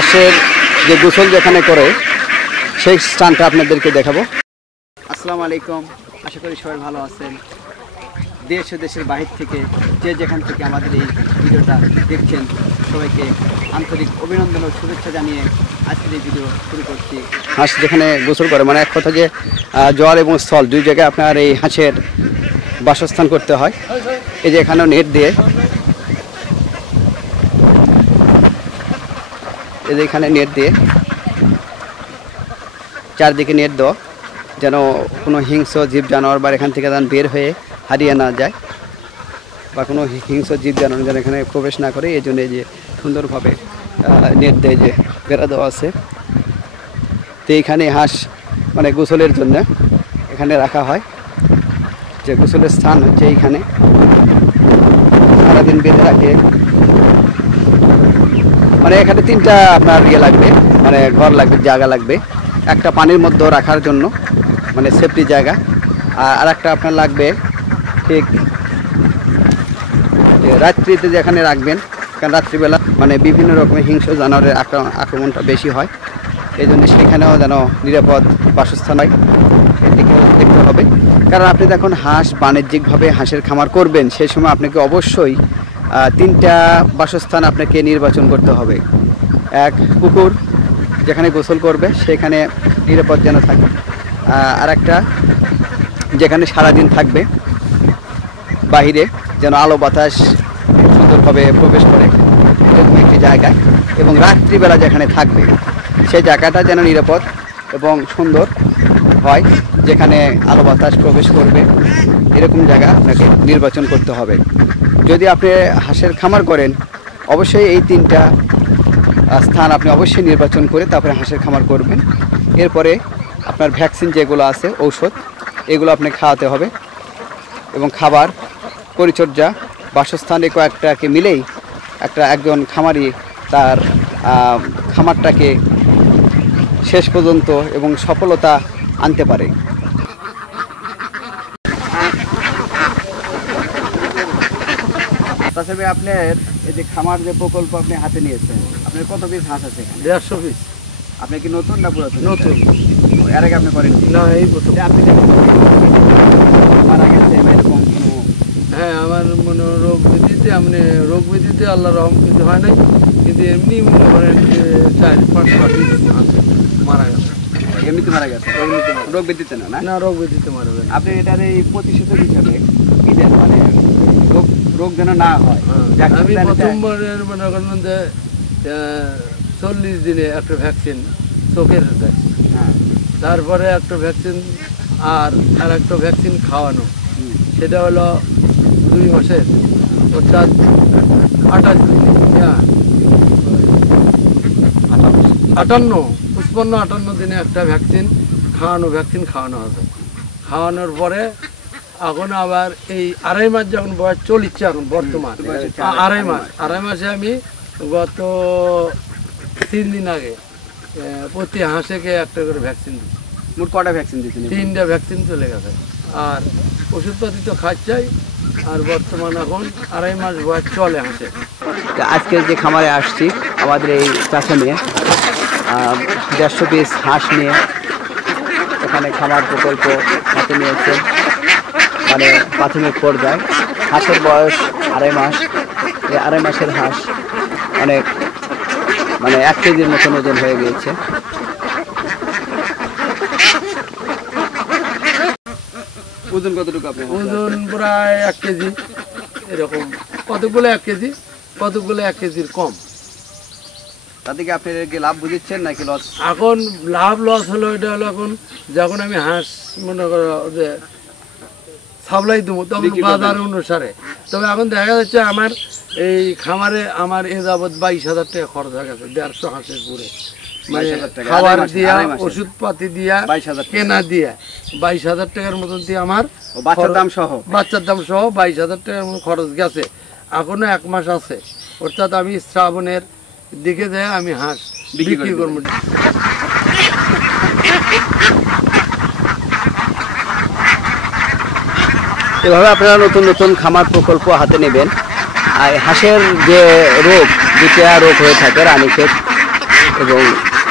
হাঁসের যে গোসল যেখানে করে সেই স্থানটা আপনাদেরকে দেখাবো। আসসালামু আলাইকুম, আশা করি সবাই ভালো আছেন। দেশ ও দেশের বাহির থেকে যে যেখান থেকে আমাদের এই ভিডিওটা দেখছেন সবাইকে আন্তরিক অভিনন্দন ও শুভেচ্ছা জানিয়ে আজকের এই ভিডিও শুরু করছি। হাঁস যেখানে গোসল করে, মানে এক কথা যে জল এবং স্থল দুই জায়গায় আপনার এই হাঁসের বাসস্থান করতে হয়। এই যে এখানেও নেট দিয়ে, এই যে এখানে নেট দিয়ে চারদিকে নেট দেওয়া, যেন কোনো হিংস্র জীব জানোয়ার বা এখান থেকে যেন বের হয়ে হারিয়ে না যায়, বা কোনো হিংস্র জীব জানোয়ার যেন এখানে প্রবেশ না করে। এই জন্য যে সুন্দরভাবে নেট দিয়ে যে বেড়া দেওয়া আছে। তো এইখানে হাঁস মানে গোসলের জন্য এখানে রাখা হয়, যে গোসলের স্থান হচ্ছে এইখানে। সারাদিন বেঁধে রাখে, মানে এখানে তিনটা আপনার ইয়ে লাগবে, মানে ঘর লাগবে, জায়গা লাগবে। একটা পানির মধ্যে রাখার জন্য, মানে সেফটি জায়গা, আর একটা আপনার লাগবে ঠিক রাত্রিতে যেখানে রাখবেন, কারণ রাত্রিবেলা মানে বিভিন্ন রকমের হিংস্র জানোয়ারের আক্রমণটা বেশি হয়। এই জন্য সেখানেও যেন নিরাপদ বাসস্থান হয়, এদিকেও দেখতে হবে। কারণ আপনি যখন হাঁস বাণিজ্যিকভাবে হাঁসের খামার করবেন, সেই সময় আপনাকে অবশ্যই তিনটা বাসস্থান আপনাকে নির্বাচন করতে হবে। এক, পুকুর যেখানে গোসল করবে সেখানে নিরাপদ যেন থাকে, আর একটা যেখানে সারাদিন থাকবে বাহিরে, যেন আলো বাতাস সুন্দরভাবে প্রবেশ করে এরকম একটি জায়গায়, এবং রাত্রিবেলা যেখানে থাকবে সেই জায়গাটা যেন নিরাপদ এবং সুন্দর হয়, যেখানে আলো বাতাস প্রবেশ করবে এরকম জায়গা আপনাকে নির্বাচন করতে হবে। যদি আপনি হাঁসের খামার করেন, অবশ্যই এই তিনটা স্থান আপনি অবশ্যই নির্বাচন করে তারপরে হাঁসের খামার করবেন। এরপরে আপনার ভ্যাকসিন যেগুলো আছে, ঔষধ, এগুলো আপনি খাওয়াতে হবে, এবং খাবার, পরিচর্যা, বাসস্থান, এই কয়েকটাকে মিলেই একজন খামারি তার খামারটাকে শেষ পর্যন্ত এবং সফলতা আনতে পারে। তাছাড়া আপনার এই যে খামার যে প্রকল্প আপনি হাতে নিয়েছেন, আপনার কত পিস হাঁস আছে? 150 পিস। আপনি কি নতুন না পুরাতন? নতুন। এর আগে আপনি করেন না, এই প্রথম। আপনি মারা গেছে এরকম কোনো? হ্যাঁ, আমার মনে রোগ ব্যাধিতে আল্লাহ রহম কিছু হয় নাই, কিন্তু এমনি মনে করেন যে 4-5টা পিস মারা গেছে। এমনিতে মারা গেছে? রোগ ব্যাধিতে না? না, রোগ ব্যাধিতে মারা গেছে। আপনি এটার এই প্রতিষেধক হিসাবে কি দেন, মানে রোগ যেন না হয়? আমি প্রথমবারের মনে করেন যে 40 দিনে একটা ভ্যাকসিন চোখের দেয়, তারপরে একটা ভ্যাকসিন আর একটা ভ্যাকসিন খাওয়ানো, সেটা হলো 2 মাসের, অর্থাৎ 58 দিন, 58 দিনে একটা ভ্যাকসিন খাওয়ানো হবে। খাওয়ানোর পরে এখন আবার এই 2.5 মাস যখন বয়স চলছে, এখন বর্তমান 2.5 মাসে আমি গত 3 দিন আগে প্রতি হাঁসেকে একটা করে ভ্যাকসিন দিচ্ছি। মোট কটা ভ্যাকসিন দিচ্ছেন? 3টা ভ্যাকসিন চলে গেছে, আর ওষুধপাতি তো খাচ্ছাই, আর বর্তমান এখন 2.5 মাস বয়স চলে হাঁসে। আজকে যে খামারে আসছি আমাদের এই চাষা নিয়ে 150 পিস হাঁস নিয়ে এখানে খামার প্রকল্প হাতে নিয়েছে, মানে প্রাথমিক পর্যায়ে। হাঁসের বয়স 2.5 মাস। এই 2.5 মাসের হাঁস অনেক, মানে 1 কেজির মতন ওজন হয়ে গিয়েছে। ওজন কতটুকু আপনার? ওজন প্রায় 1 কেজি এরকম, কতগুলো 1 কেজি, কতগুলো 1 কেজির কম। তাতে কি আপনি লাভ বুঝেছেন নাকি লস? এখন লাভ লস হলো, এটা হলো এখন যখন আমি হাঁস মনে করো যে সাপ্লাই দেবো তখন বাজার অনুসারে। তবে এখন দেখা যাচ্ছে আমার এই খামারে আমার এ যাবৎ 22,000 টাকা খরচ হয়ে গেছে 150 হাঁসের পুরে, মানে খাবার দিয়া, ওষুধপাতি দিয়া, কেনা দিয়া 22,000 টাকার মতন দিয়ে আমার বাচ্চার দাম সহ 22,000 টাকার মতো খরচ গেছে। এখনো 1 মাস আছে, অর্থাৎ আমি শ্রাবণের দিকে যায় আমি হাঁস বিক্রি করবো। এভাবে আপনারা নতুন নতুন খামার প্রকল্প হাতে নেবেন। আর হাঁসের যে রোগ, 2টা রোগ হয়ে থাকে, রানীক্ষেত এবং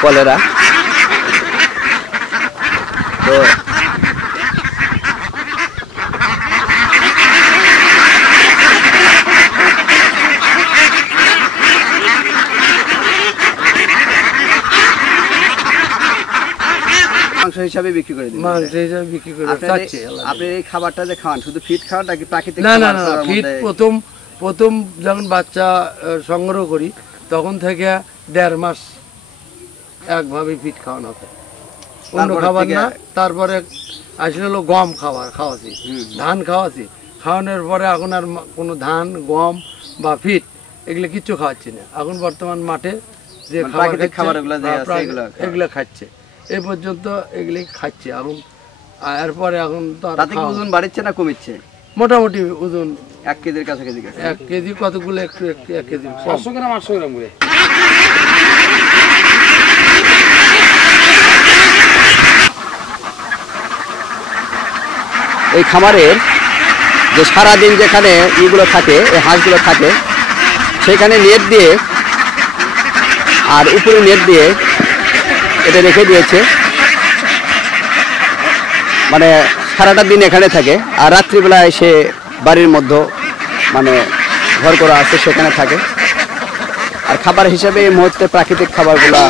কলেরা। তো মাংস হিসাবে বিক্রি করে দিবেন? মাংস হিসাবে বিক্রি করে চাচ্ছি। আপনি এই খাবারটা যে খাওয়ান শুধু ফিট খাওয়ান নাকি প্রাকৃতিক? না, ফিট প্রথম যখন বাচ্চা সংগ্রহ করি তখন থেকে 1.5 মাস একভাবে ফিট খাওয়ানো হবে, অন্য খাবার না। তারপরে আসলে হলো গম খাওয়াছি, ধান খাওয়াছি। খাওয়ানোর পরে এখন আর কোনো ধান, গম বা ফিট এগুলো কিচ্ছু খাওয়াচ্ছি না। এখন বর্তমান মাঠে যে খাবার এগুলো খাচ্ছে, এই পর্যন্ত এগুলি খাচ্ছে। এখন এরপরে এখন তো ওজন বাড়ছে না কমিচ্ছে? মোটামুটি ওজন 1 কেজির কাছাকাছি। 1 কেজি কতগুলো, একটু 1 কেজি 500 গ্রাম 800 গ্রাম করে। এই খামারের যে সারাদিন যেখানে ইগুলো থাকে, এই হাঁসগুলো থাকে, সেখানে নেট দিয়ে আর উপরে নেট দিয়ে এটা রেখে দিয়েছে। মানে সারাটা দিন এখানে থাকে, আর রাত্রিবেলা এসে বাড়ির মধ্যে মানে ঘর করা আছে সেখানে থাকে। আর খাবার হিসাবে এই মুহূর্তে প্রাকৃতিক খাবারগুলা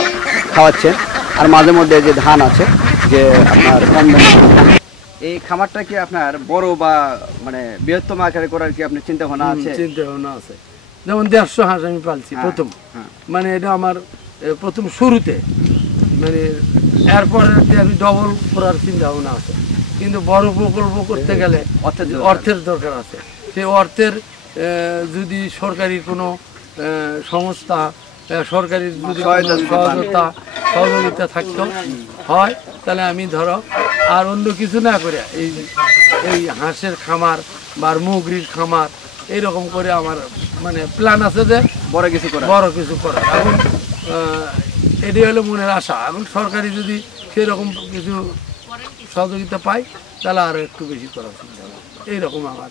খাওয়াচ্ছেন। আর মাঝে মধ্যে যে ধান আছে, যে আপনার কম দামি ধান। এই খামারটা কি আপনার বড় বা মানে বৃহত্তম আকারে করার কি আপনার চিন্তা ভাবনা আছে? চিন্তা ভাবনা আছে। যেমন 150 হাঁস আমি পালছি প্রথম, মানে এটা আমার প্রথম শুরুতে, মানে এরপরে আমি ডবল করার চিন্তা ভাবনা আছে। কিন্তু বড় প্রকল্প করতে গেলে অর্থের দরকার আছে। সেই অর্থের যদি সরকারি কোনো সংস্থা, সরকারি যদি সহযোগিতা থাকতো হয়, তাহলে আমি ধরো আর অন্য কিছু না করে এই হাঁসের খামার বা মুগরির খামার এইরকম করে আমার মানে প্ল্যান আছে যে বড় কিছু করা। এখন এটাই হলো মনের আশা। এখন সরকারি যদি সেরকম কিছু সহযোগিতা পাই, তাহলে আরো একটু বেশি করা চিন্তা এইরকম আমার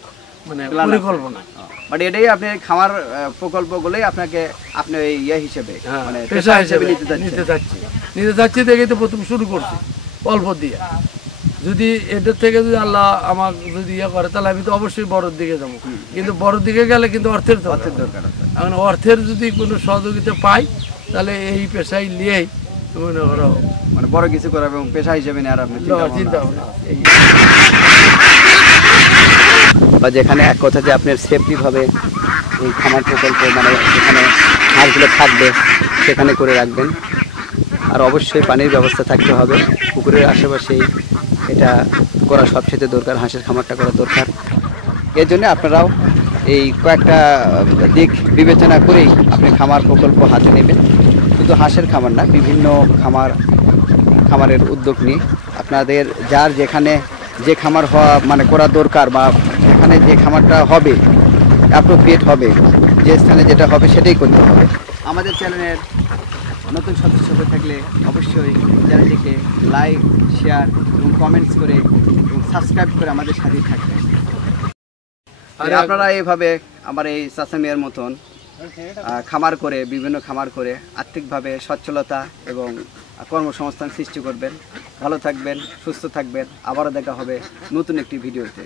মানে পরিকল্পনা। মানে এটাই আপনি খামার প্রকল্পগুলোই আপনাকে আপনি ইয়ে হিসেবে মানে পেশা হিসেবে নিতে চাচ্ছি দেখে তো প্রথম শুরু করছি অল্প দিয়ে। যদি এটার থেকে যদি আল্লাহ আমার যদি ইয়ে করে, তাহলে আমি তো অবশ্যই বড়োর দিকে যাবো। কিন্তু বড়োর দিকে গেলে কিন্তু অর্থের দরকার আছে। এখন অর্থের যদি কোনো সহযোগিতা পাই, তাহলে এই পেশায় নিয়েই মনে করো মানে বড় কিছু করা এবং পেশা হিসেবে নেওয়ার আপনার চিন্তা ভাবনা। বা যেখানে এক কথা যে আপনার সেফটিভাবে এই খামার প্রকল্প মানে যেখানে হাঁসগুলো থাকবে সেখানে করে রাখবেন। আর অবশ্যই পানির ব্যবস্থা থাকতে হবে পুকুরের আশেপাশেই, এটা করা সবচেয়ে দরকার। হাঁসের খামারটা করা দরকার। এর জন্য আপনারাও এই কয়েকটা দিক বিবেচনা করেই আপনি খামার প্রকল্প হাতে নেবেন। শুধু হাঁসের খামার না, বিভিন্ন খামারের উদ্যোগ নিয়ে আপনাদের যার যেখানে যে খামার হওয়া মানে করা দরকার, বা যেখানে যে খামারটা হবে অ্যাপ্রোপ্রিয়েট হবে, যে স্থানে যেটা হবে সেটাই করতে হবে। আমাদের চ্যানেলের নতুন সদস্য হয়ে থাকলে অবশ্যই চ্যানেলটিকে লাইক, শেয়ার এবং কমেন্টস করে এবং সাবস্ক্রাইব করে আমাদের সাথেই থাকবেন। আর আপনারা এইভাবে আমার এই চাচা মিয়ার মতন খামার করে, বিভিন্ন খামার করে আর্থিকভাবে সচ্ছলতা এবং কর্মসংস্থান সৃষ্টি করবেন। ভালো থাকবেন, সুস্থ থাকবেন। আবারও দেখা হবে নতুন একটি ভিডিওতে।